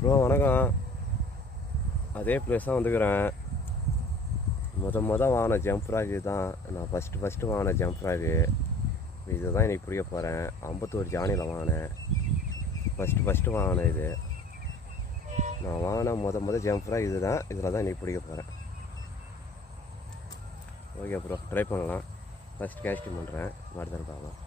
Bro வணக்கம். அதே place தான் வந்துக்கிறேன். மொதல் மொதல் வாங்கின ஜம்ப் ஃப்ராக் இதுதான் நான் ஃபஸ்ட்டு ஃபஸ்ட்டு வாங்கின ஜம்ப் ஃப்ராகு இது தான் எனக்கு பிடிக்க போகிறேன் ஐம்பத்தோரு ஜானியில் வாங்கினேன். ஃபஸ்ட்டு ஃபஸ்ட்டு வாங்கினேன் இது. நான் வாங்கின முத மொதல் ஜம்ப் ஃப்ராக் இது தான் இதில் தான் எனக்கு பிடிக்க போகிறேன் ஓகே ப்ரோ ட்ரை பண்ணலாம். ஃபஸ்ட் கேஸ்டிங் பண்ணுறேன் மாதிரி பார்க்கலாம்